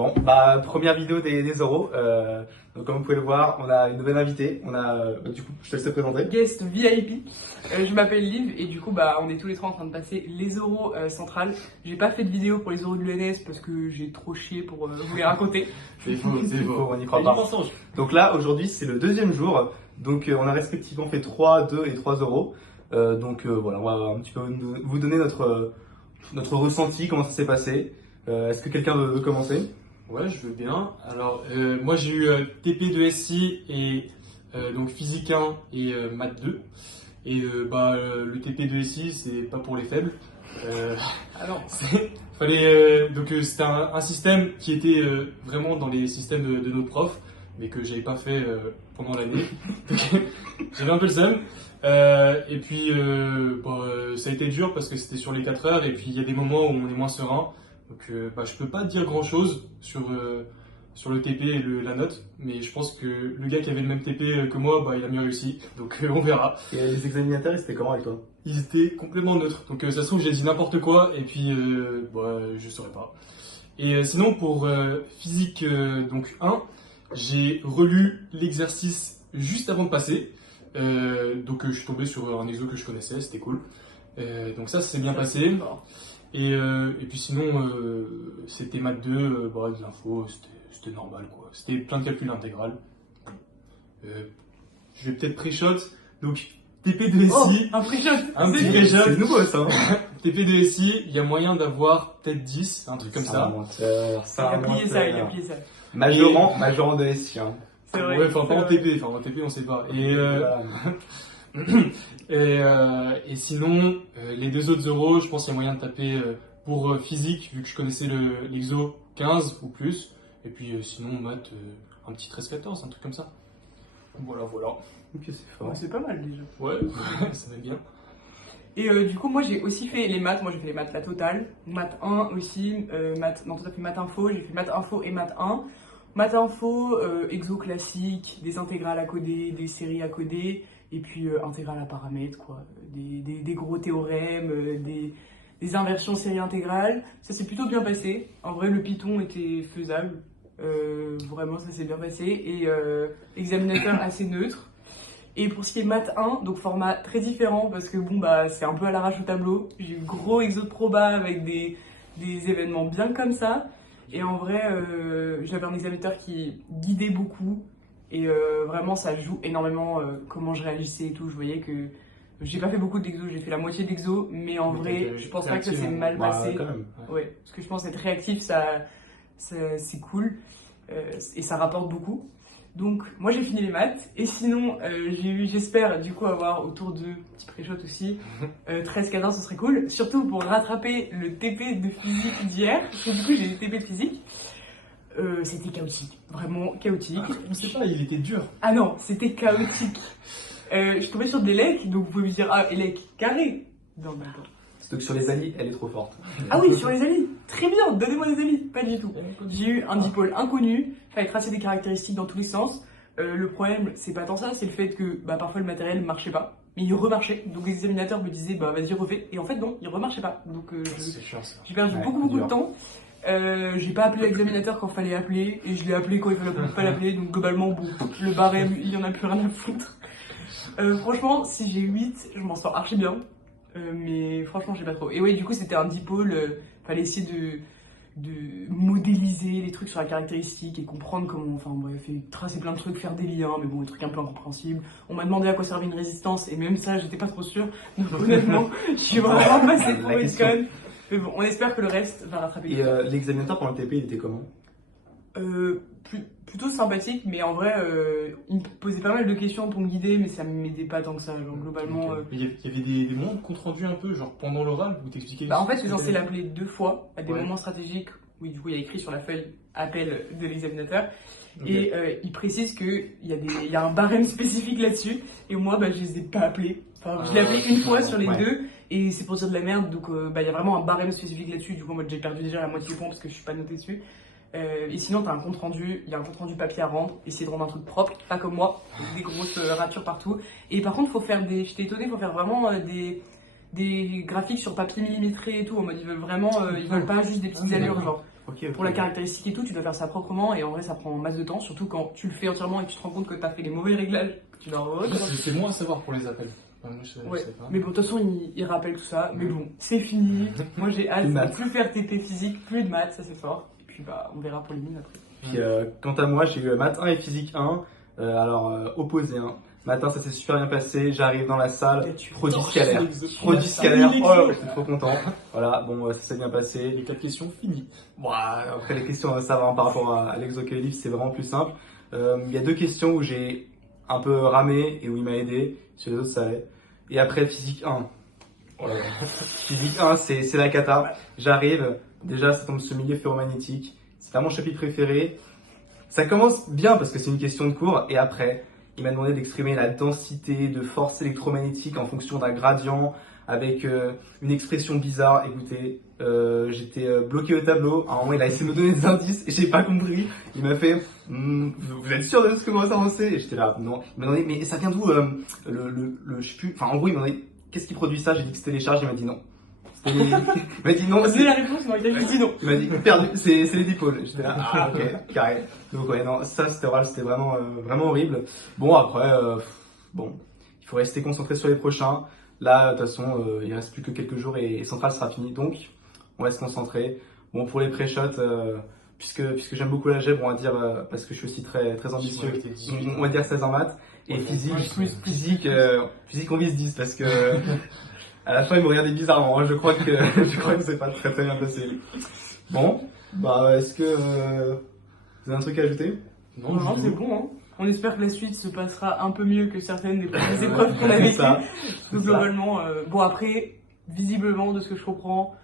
Bon, bah première vidéo des oraux. Donc comme vous pouvez le voir, on a une nouvelle invitée. Du coup, je te laisse te présenter. Guest VIP. Je m'appelle Liv et du coup on est tous les trois en train de passer les oraux centrales. J'ai pas fait de vidéo pour les oraux de l'UNS parce que j'ai trop chié pour vous les raconter. C'est faux, on n'y croit pas. Donc là, aujourd'hui, c'est le deuxième jour. Donc on a respectivement fait 3, 2 et 3 oraux. Voilà, on va un petit peu vous donner notre ressenti, comment ça s'est passé. Est-ce que quelqu'un veut commencer? Ouais, je veux bien. Alors, moi j'ai eu TP de SI et donc physique 1 et maths 2. Et le TP de SI, c'est pas pour les faibles. Alors, c'était un système qui était vraiment dans les systèmes de nos profs, mais que j'avais pas fait pendant l'année. J'avais un peu le seum. Et puis ça a été dur parce que c'était sur les 4 heures et puis il y a des moments où on est moins serein. Donc je peux pas dire grand chose sur le TP et la note, mais je pense que le gars qui avait le même TP que moi, il a mieux réussi, donc on verra. Et les examinateurs, ils étaient comment avec toi? Ils étaient complètement neutres, donc ça se trouve j'ai dit n'importe quoi et puis je saurais pas. Et sinon pour physique donc 1, j'ai relu l'exercice juste avant de passer, je suis tombé sur un exo que je connaissais, c'était cool. Donc ça s'est bien passé. Et puis sinon, c'était maths 2, de l'info, c'était normal quoi. C'était plein de calculs intégral. Je vais peut-être pré-shot. Donc TP de SI. un pré-shot. Un petit pré-shot. C'est nouveau ça. TP de SI, il y a moyen d'avoir peut-être 10, un truc comme ça. Il a plié ça. Majorant de SI. Hein. C'est vrai. Ouais, pas en TP, en TP on sait pas. Et sinon, les deux autres euros, je pense qu'il y a moyen de taper pour physique, vu que je connaissais l'exo 15 ou plus. Et puis sinon, maths, un petit 13-14, un truc comme ça. Voilà. Ok, c'est fort. C'est pas mal déjà. Ouais, ça va bien. Et du coup, moi j'ai aussi fait les maths. Moi j'ai fait les maths la totale. Maths 1 aussi. Tout à fait maths info. J'ai fait maths info et maths 1. Maths info, exo classique, des intégrales à coder, des séries à coder. Et puis intégrale à paramètres, quoi. Des gros théorèmes, des inversions séries intégrales. Ça s'est plutôt bien passé. En vrai, le Python était faisable. Vraiment, ça s'est bien passé. Et examinateur assez neutre. Et pour ce qui est maths 1, donc format très différent parce que c'est un peu à l'arrache au tableau. J'ai eu gros exo de proba avec des événements bien comme ça. Et en vrai, j'avais un examinateur qui guidait beaucoup. Et vraiment, ça joue énormément comment je réagissais et tout. Je voyais que j'ai pas fait beaucoup d'exos, j'ai fait la moitié d'exos, mais en vrai, je pense pas que ça s'est mal passé. Quand même. Ouais, parce que je pense être réactif, ça c'est cool et ça rapporte beaucoup. Donc, moi j'ai fini les maths. Et sinon, j'espère du coup avoir autour de petit pré-shot aussi 13-14, ce serait cool. Surtout pour rattraper le TP de physique d'hier. Parce que du coup, j'ai eu TP de physique. C'était chaotique, vraiment chaotique. On sait pas, il était dur. Ah non, c'était chaotique. Je suis tombée sur des lecs, donc vous pouvez me dire, lecs carrés. Non, d'accord. Donc sur les alliés, elle est trop forte. Ah oui, sur les alliés, très bien, donnez-moi des alliés. Pas du tout. J'ai eu un dipôle inconnu, fallait tracer des caractéristiques dans tous les sens. Le problème, c'est pas tant ça, c'est le fait que parfois le matériel marchait pas, mais il remarchait. Donc les examinateurs me disaient, vas-y, refais. Et en fait, non, il remarchait pas. Donc j'ai perdu beaucoup de temps. J'ai pas appelé l'examinateur quand fallait appeler et je l'ai appelé quand il fallait pas l'appeler, donc globalement le barème il y en a plus rien à foutre. Franchement si j'ai 8 je m'en sors archi bien, mais franchement j'ai pas trop. Et ouais, du coup c'était un dipôle, fallait essayer de modéliser les trucs sur la caractéristique et comprendre comment, tracer plein de trucs, faire des liens, mais bon, des trucs un peu incompréhensibles. On m'a demandé à quoi servait une résistance et même ça j'étais pas trop sûre, donc honnêtement je suis vraiment passée pour une conne. Mais bon, on espère que le reste va rattraper. Et l'examinateur pendant le TP, il était comment? Plutôt sympathique, mais en vrai, il me posait pas mal de questions pour me guider, mais ça m'aidait pas tant que ça. Genre, globalement. Il y avait des moments de compte rendu un peu, genre pendant l'oral, où t'expliquais. En fait, je suis censé l'appeler 2 fois à des moments stratégiques. Oui, du coup, il y a écrit sur la feuille appel de l'examinateur. Okay. Et il précise qu'il y a un barème spécifique là-dessus. Et moi, je les ai pas appelés. Enfin, je l'ai appelé une fois sur les deux. Et c'est pour dire de la merde. Donc, il y a vraiment un barème spécifique là-dessus. Du coup, moi, j'ai perdu déjà la moitié du point parce que je suis pas notée dessus. Et sinon, t'as un compte rendu. Il y a un compte rendu papier à rendre. Essayez de rendre un truc propre. Pas comme moi. Des grosses ratures partout. Et par contre, faut faire j'étais étonnée, faut faire vraiment des graphiques sur papier millimétré et tout. En mode, ils veulent vraiment. Ils veulent pas juste des petites allures, genre. Ok. Pour la caractéristique et tout, tu dois faire ça proprement et en vrai ça prend masse de temps, surtout quand tu le fais entièrement et que tu te rends compte que tu as fait les mauvais réglages, que tu dois C'est bon à savoir pour les appels. Enfin, moi, je ouais. sais pas. Mais bon, de toute façon, il rappelle tout ça. Mais bon, c'est fini. Moi, j'ai hâte de plus faire TP physique, plus de maths, ça c'est fort. Et puis, bah, on verra pour les mines après. Puis, quant à moi, j'ai eu maths 1 et physique 1. Opposé. Hein. Matin, ça s'est super bien passé. J'arrive dans la salle. Produit scalaire. Produit scalaire. Oh, je suis trop content. Voilà, bon, ça s'est bien passé. Les 4 questions finies. Bon, après, les questions, ça va par rapport à l'exokelif, c'est vraiment plus simple. Il y a 2 questions où j'ai un peu ramé et où il m'a aidé. Sur les autres, ça allait. Et après, physique 1. Oh là là. Physique 1, c'est la cata. J'arrive. Déjà, ça tombe sur le milieu ferromagnétique. C'est pas mon chapitre préféré. Ça commence bien parce que c'est une question de cours. Et après, il m'a demandé d'exprimer la densité de force électromagnétique en fonction d'un gradient avec une expression bizarre. Écoutez, j'étais bloqué au tableau. À un moment, il a essayé de me donner des indices et j'ai pas compris. Il m'a fait vous êtes sûr de ce que vous avancez? Et j'étais là, non. Il m'a demandé, mais ça vient d'où je sais plus. Enfin, en gros, il m'a demandé qu'est-ce qui produit ça? J'ai dit que c'était les charges. Il m'a dit non. Il m'a dit non. C'est la réponse, moi, il a dit non. Il m'a dit perdu, c'est les dipôles. J'étais là, ah ok, carré. Donc ouais, non, ça c'était oral, c'était vraiment, vraiment horrible. Bon, après, bon, il faut rester concentré sur les prochains. Là, de toute façon, il reste plus que quelques jours et Centrale sera fini. Donc, on reste concentré. Bon, pour les pré-shots, puisque j'aime beaucoup l'algèbre, on va dire, parce que je suis aussi très, très ambitieux, on va dire 16 en maths. Et physique, on vise 10 parce que à la fin, ils me regardaient bizarrement. Je crois que c'est pas très très bien passé. Bon, bah, est-ce que vous avez un truc à ajouter? Non, c'est bon. Hein. On espère que la suite se passera un peu mieux que certaines des épreuves qu'on a vécues. Donc globalement, bon après, visiblement, de ce que je comprends,